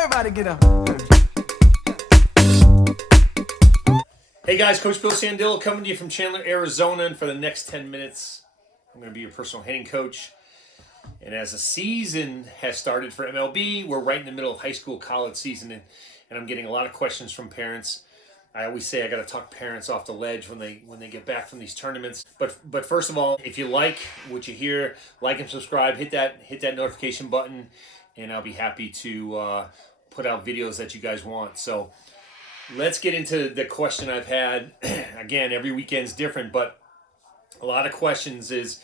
Everybody get up. Hey guys, Coach Bill Sandillo coming to you from Chandler, Arizona. And for the next 10 minutes, I'm going to be your personal hitting coach. And as the season has started for MLB, we're right in the middle of high school, college season. And I'm getting a lot of questions from parents. I always say I got to talk parents off the ledge when they get back from these tournaments. But first of all, if you like what you hear, like and subscribe, hit that notification button, and I'll be happy to put out videos that you guys want. So let's get into the question I've had. Again, every weekend's different, but a lot of questions is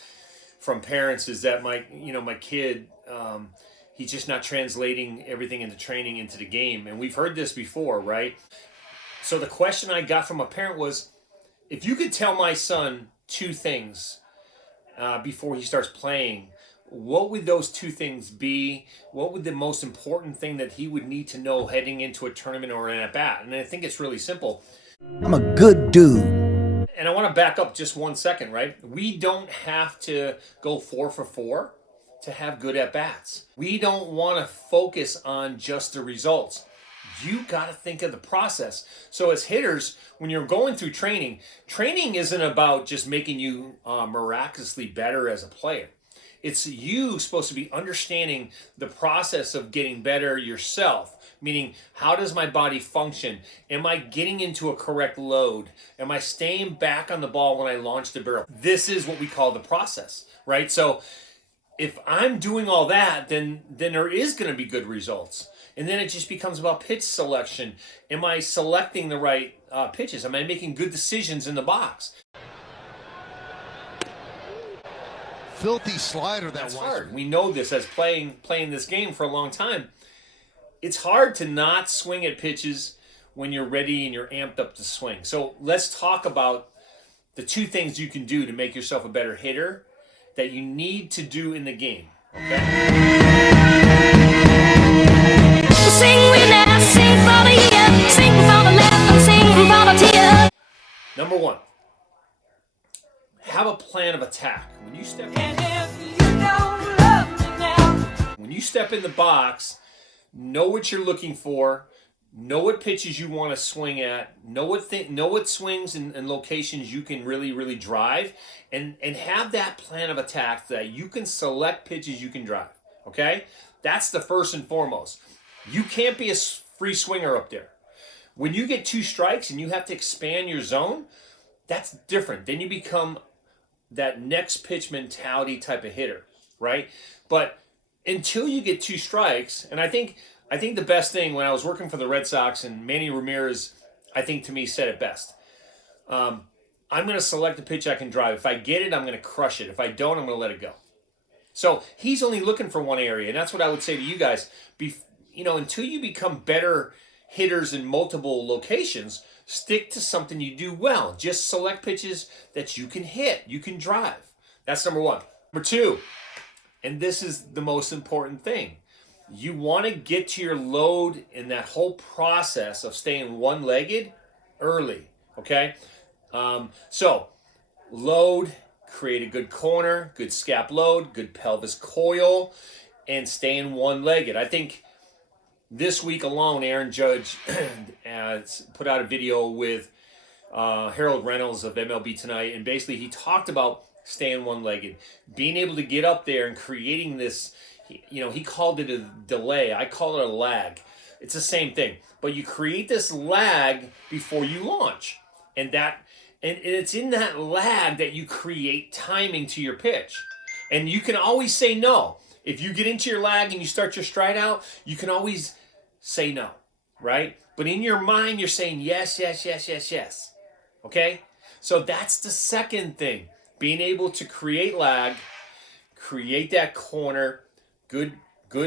from parents is that my kid, he's just not translating everything into training into the game. And we've heard this before, right? So the question I got from a parent was, if you could tell my son two things before he starts playing, what would those two things be? What would the most important thing that he would need to know heading into a tournament or an at-bat? And I think it's really simple. I'm a good dude. And I want to back up just 1 second, right? We don't have to go 4 for 4 to have good at-bats. We don't want to focus on just the results. You got to think of the process. So as hitters, when you're going through training isn't about just making you miraculously better as a player. It's you supposed to be understanding the process of getting better yourself, meaning how does my body function? Am I getting into a correct load? Am I staying back on the ball when I launch the barrel? This is what we call the process, right? So if I'm doing all that, then there is going to be good results. And then it just becomes about pitch selection. Am I selecting the right pitches? Am I making good decisions in the box? Filthy slider That's hard. We know this as playing this game for a long time. It's hard to not swing at pitches when you're ready and you're amped up to swing. So let's talk about the two things you can do to make yourself a better hitter that you need to do in the game. Okay? Sing with now, sing for the year, sing for the left, and sing for the tear. Number one, have a plan of attack. When you step in the box, know what you're looking for, know what pitches you want to swing at, know what swings and locations you can really drive, and have that plan of attack that you can select pitches you can drive. Okay? That's the first and foremost. You can't be a free swinger up there. When you get 2 strikes and you have to expand your zone, that's different. Then you become that next pitch mentality type of hitter, right? But until you get 2 strikes, and I think the best thing when I was working for the Red Sox, and Manny Ramirez, I think to me said it best. I'm going to select the pitch I can drive. If I get it, I'm going to crush it. If I don't, I'm going to let it go. So he's only looking for one area, and that's what I would say to you guys. Until you become better hitters in multiple locations, stick to something you do well. Just select pitches that you can hit, you can drive. That's number one. Number two, and this is the most important thing, you want to get to your load in that whole process of staying one-legged early, okay? So load, create a good corner, good scap load, good pelvis coil, and staying one-legged. I think this week alone, Aaron Judge put out a video with Harold Reynolds of MLB Tonight, and basically he talked about staying one-legged, being able to get up there and creating this, he called it a delay. I call it a lag. It's the same thing. But you create this lag before you launch. And it's in that lag that you create timing to your pitch. And you can always say no. If you get into your lag and you start your stride out, you can always say no, right? But in your mind, you're saying yes, yes, yes, yes, yes. Okay? So that's the second thing. Being able to create lag, create that corner, good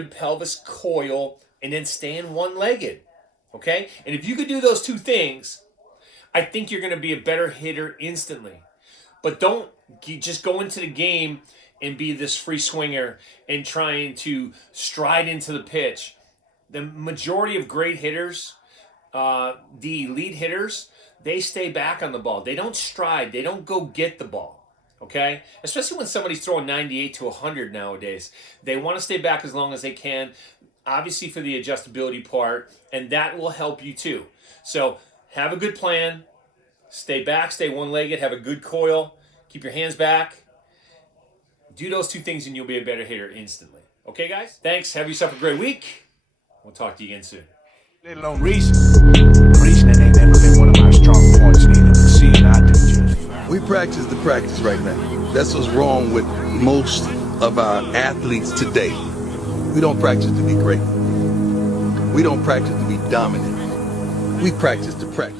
pelvis coil, and then staying one-legged. Okay? And if you could do those two things, I think you're going to be a better hitter instantly. But don't just go into the game and be this free swinger and trying to stride into the pitch. The majority of great hitters, the elite hitters, they stay back on the ball. They don't stride. They don't go get the ball. Okay? Especially when somebody's throwing 98 to 100 nowadays. They want to stay back as long as they can. obviously for the adjustability part, and that will help you too. So have a good plan. Stay back, stay one-legged, have a good coil, keep your hands back. Do those two things and you'll be a better hitter instantly. Okay, guys? Thanks. Have yourself a great week. We'll talk to you again soon. Let alone reasoning ain't never been one of my strong points, neither. Seeing I do just fine. We practice the practice right now. That's what's wrong with most of our athletes today. We don't practice to be great. We don't practice to be dominant. We practice to practice.